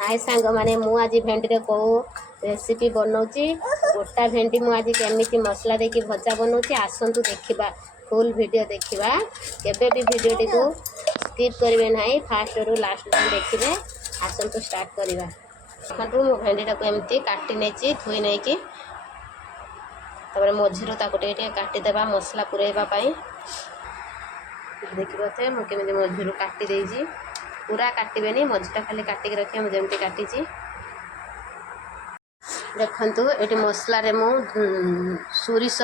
हाय सांग माने मु आज भेंडी रे को रेसिपी बनाऊची। गोटा भेंडी मु आज केमिति मसला देकी भजा बनाऊची आसंतु देखिबा फुल वीडियो देखिबा। केबे भी वीडियो टी को स्किप करिवे नाही फास्ट रु लास्ट तक देखिबे। आसंतु स्टार्ट करिबा। देखंतु मु भेंडी टा को एमिति काटी नेची धोई नै की तबरे मझिरो ताको टे काटी देबा मसला पुरेबा पई। देखिबते मु केमिति मझिरो काटी देजी पूरा काटबेनी मझीटा खाली काटिक रखिए मुझे एमती काटी देखु ये मसला रे मु सोरिष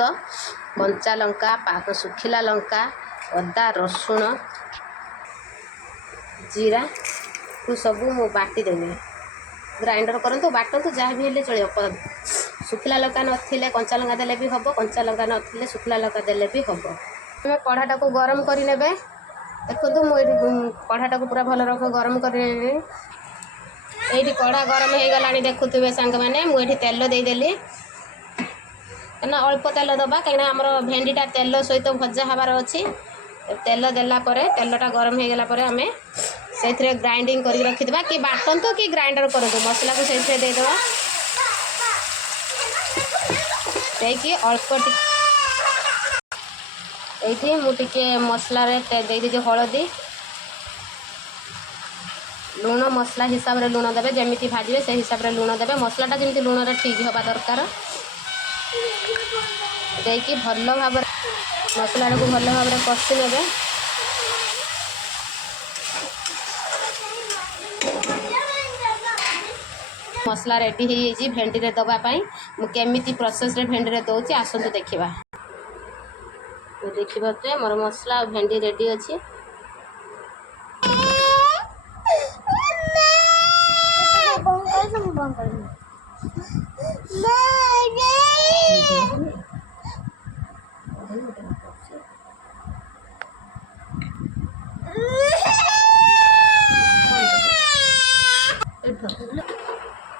कंचा लंका पाक सुखिला लंका अदा रसुण जीरा को सब मु बाटी देवी ग्राइंडर करंतु बाटंतु जहाँ भी हेले चलियो। सुखिला लंका नथिले कंचा लंका देले भी हबो कंचा लंका नथिले सुखिला लंका देले भी हबो। मैं कढ़ाटा को गरम करि नेबे। देखो मुझे कढ़ाटा को पूरा भल रख गरम कर कढ़ा गरम हो गला देखुवे सांग मैंने मुझे तेल देदेली ना अल्प तेल दबा कहीं आम भेंडीटा तेल सहित भजा हबार अच्छी। तेल देलापर तेलटा गरम हो गला आम से ग्राइंडिंग कर रखिदा कि बाटंतु कि ग्राइंडर करूँ मसला को से देदेबा देखिए अल्प ये मुझे मसला दे हलदी लुण मसला हिसाब रे लुण देवे जमी भाजबे से हिसाब रे लुण देवे मसलाटा जमी लुण ठीक हवा दरकार देकी भल भाव मसला को भल भाव कषि ने मसला रेडी हो भेंडी रे दवापाई मुझे प्रोसेस रे भेंडी रे दौची आसतु देखा। देखिए मोर मसला भेंडी रेडी अच्छी।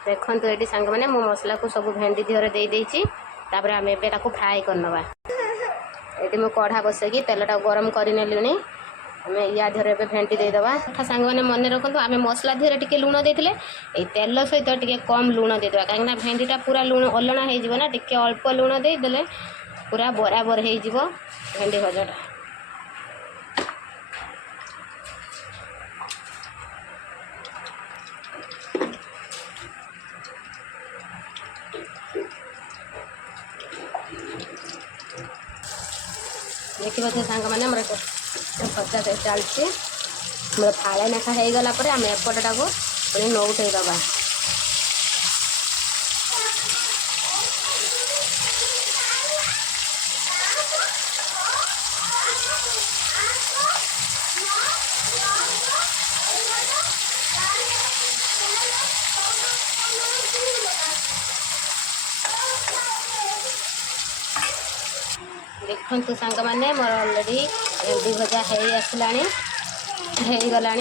देखो ये सांग मैंने मो मसला को सब भेंडी देहरे दे देछि तापर आम एबे ताको फ्राई करनबा। ये मु कढ़ा बसैकी तेलटा गरम कर नेलुनी आम या देहरे एबे भेंडी देदेबा। सांग मैंने मन रखु आम मसला देहरे टिके लुण देथिले ए तेल सहित टिके कम लुण देदेबा कहीं भेंडीटा पूरा लुण अलणा हो ना टिके अल्प लुण देदेले पूरा बराबर हो भेंडी भजाटा। देखिए सांग मैंने मोर भजा चलती मोर फाड़े लेखा हो गला आम एपटा को पुणी नौटे दबा। देखु सांग मैंने मोर अलरेडी भेंडी भजा हो गला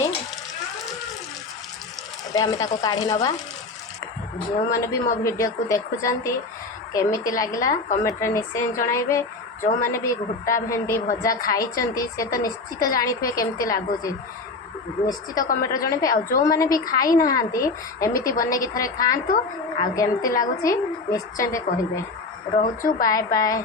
आम ताको काढ़ी नवा। जो मैंने भी मो वीडियो को देखुंट केमिति लागला कमेंट रे निश्चय जणाइबे। जो मैंने भी घोटा भेंडी भजा खाई से तो निश्चित जानी थे केमिति लगुच निश्चित कमेंट रे जणाइबे। आ जो मैंने भी खाई नहांती एमिति बने की थरे खातु आ केमिति लगुच निश्चय कहिबे। रहूचु बाय बाय।